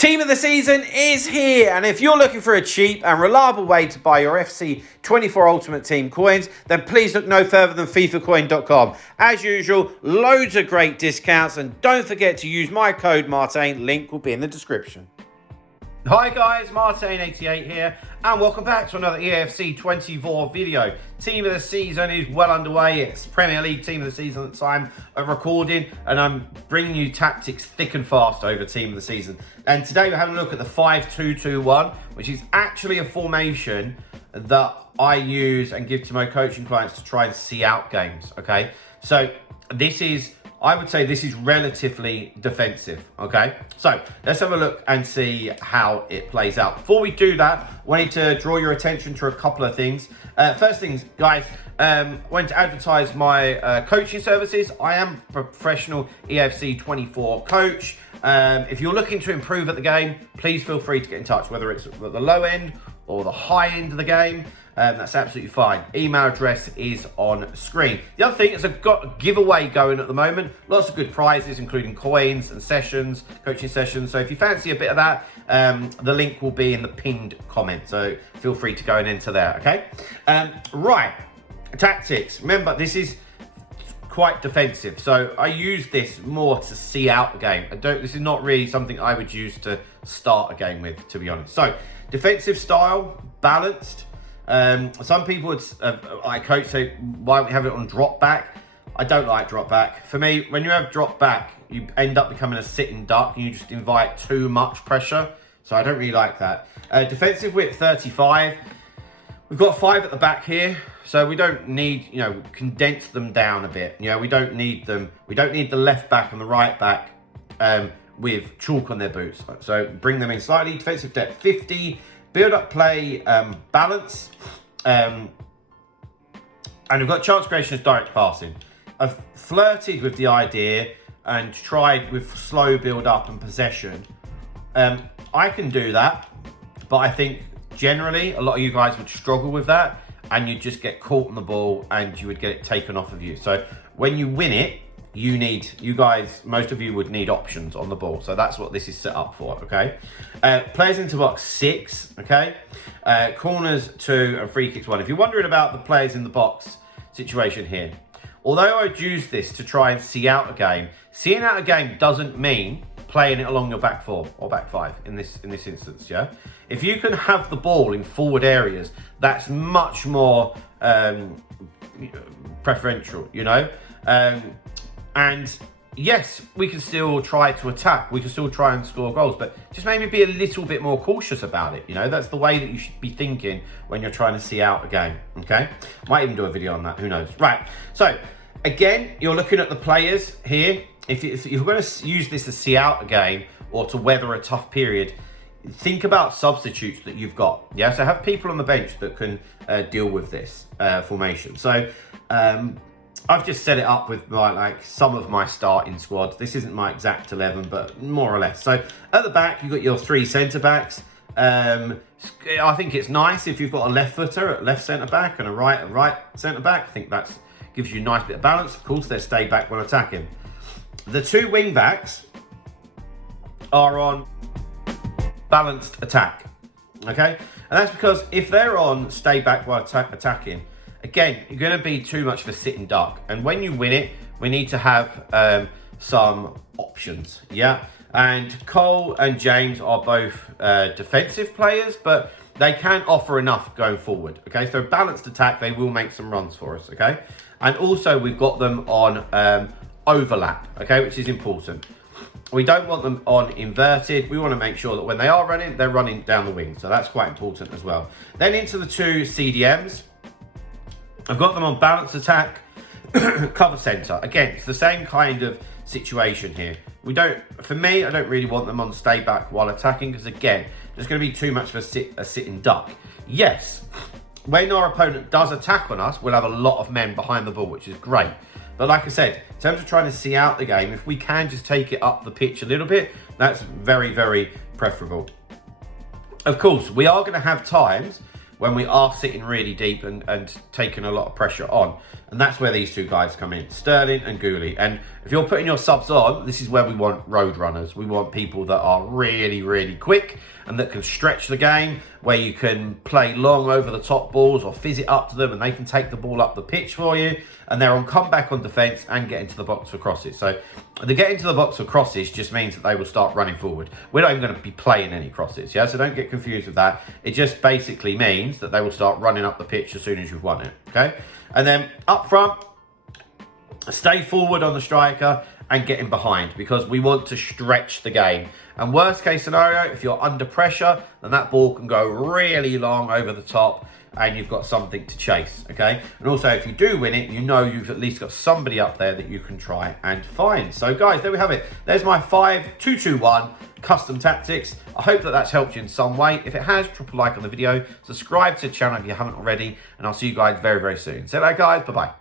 Team of the season is here, and if you're looking for a cheap and reliable way to buy your FC 24 Ultimate Team coins, then please look no further than FIFAcoin.com. As usual, loads of great discounts, and don't forget to use my code Martin. Link will be in the description. Hi guys, Martin88 here, and welcome back to another Eafc 24 video. Team of the season is well underway. It's Premier League team of the season at the time of recording, and I'm bringing you tactics thick and fast over team of the season. And today we're having a look at the 5-2-2-1, which is actually a formation that I use and give to my coaching clients to try and see out games, okay? So this is, I would say this is relatively defensive, okay? So let's have a look and see how it plays out. Before we do that, I need to draw your attention to a couple of things. First things, guys, I want to advertise my coaching services. I am a professional Eafc 24 coach. If you're looking to improve at the game, please feel free to get in touch, whether it's at the low end or the high end of the game. That's absolutely fine. Email address is on screen. The other thing is I've got a giveaway going at the moment. Lots of good prizes, including coins and sessions, coaching sessions. So if you fancy a bit of that, the link will be in the pinned comment. So feel free to go and enter there, okay? Right, tactics. Remember, this is quite defensive. So I use this more to see out a game. This is not really something I would use to start a game with, to be honest. So defensive style, balanced. Some people would, I coach, say, why don't we have it on drop back? I don't like drop back. For me, when you have drop back, you end up becoming a sitting duck and you just invite too much pressure. So I don't really like that. Defensive width 35. We've got 5 at the back here. So we don't need, condense them down a bit. We don't need them. We don't need the left back and the right back with chalk on their boots. So bring them in slightly. Defensive depth 50. Build up play, balance, and we've got chance creation as direct passing. I've flirted with the idea and tried with slow build up and possession. I can do that, but I think generally a lot of you guys would struggle with that and you'd just get caught on the ball and you would get it taken off of you. So when you win it, most of you would need options on the ball. So that's what this is set up for, okay? Players into box 6, okay? Corners 2 and free kicks 1. If you're wondering about the players in the box situation here, although I'd use this to try and see out a game, seeing out a game doesn't mean playing it along your back 4 or back 5 in this instance, yeah? If you can have the ball in forward areas, that's much more preferential, and yes, we can still try to attack. We can still try and score goals, but just maybe be a little bit more cautious about it. That's the way that you should be thinking when you're trying to see out a game, okay? Might even do a video on that, who knows? Right, so again, you're looking at the players here. If you're going to use this to see out a game or to weather a tough period, think about substitutes that you've got. Yeah, so have people on the bench that can deal with this formation. So I've just set it up with some of my starting squad. This isn't my exact 11, but more or less. So at the back, you've got your 3 centre-backs. I think it's nice if you've got a left footer at left centre-back and a right centre-back. I think that gives you a nice bit of balance. Of course, they stay back when attacking. The 2 wing-backs are on balanced attack, okay? And that's because if they're on stay back while attacking, again, you're going to be too much of a sitting duck. And when you win it, we need to have some options, yeah? And Cole and James are both defensive players, but they can offer enough going forward, okay? So balanced attack, they will make some runs for us, okay? And also we've got them on overlap, okay, which is important. We don't want them on inverted. We want to make sure that when they are running, they're running down the wing. So that's quite important as well. Then into the 2 CDMs. I've got them on balanced attack, cover centre. Again, it's the same kind of situation here. For me, I don't really want them on stay back while attacking because again, there's going to be too much of a sitting duck. Yes, when our opponent does attack on us, we'll have a lot of men behind the ball, which is great. But like I said, in terms of trying to see out the game, if we can just take it up the pitch a little bit, that's very, very preferable. Of course, we are going to have times when we are sitting really deep and taking a lot of pressure on. And that's where these two guys come in, Sterling and Gooley. And if you're putting your subs on, this is where we want road runners. We want people that are really, really quick and that can stretch the game, where you can play long over the top balls or fizz it up to them and they can take the ball up the pitch for you. And they're on comeback on defence and get into the box for crosses. So the get into the box for crosses just means that they will start running forward. We're not even going to be playing any crosses, yeah? So don't get confused with that. It just basically means that they will start running up the pitch as soon as you've won it, okay? And then up front, stay forward on the striker and get in behind, because we want to stretch the game. And worst case scenario, if you're under pressure, then that ball can go really long over the top and you've got something to chase, okay? And also, if you do win it, you know you've at least got somebody up there that you can try and find. So guys, there we have it. There's my 5-2-2-1 custom tactics. I hope that that's helped you in some way. If it has, drop a like on the video, subscribe to the channel if you haven't already, and I'll see you guys very, very soon. So that, guys, bye-bye.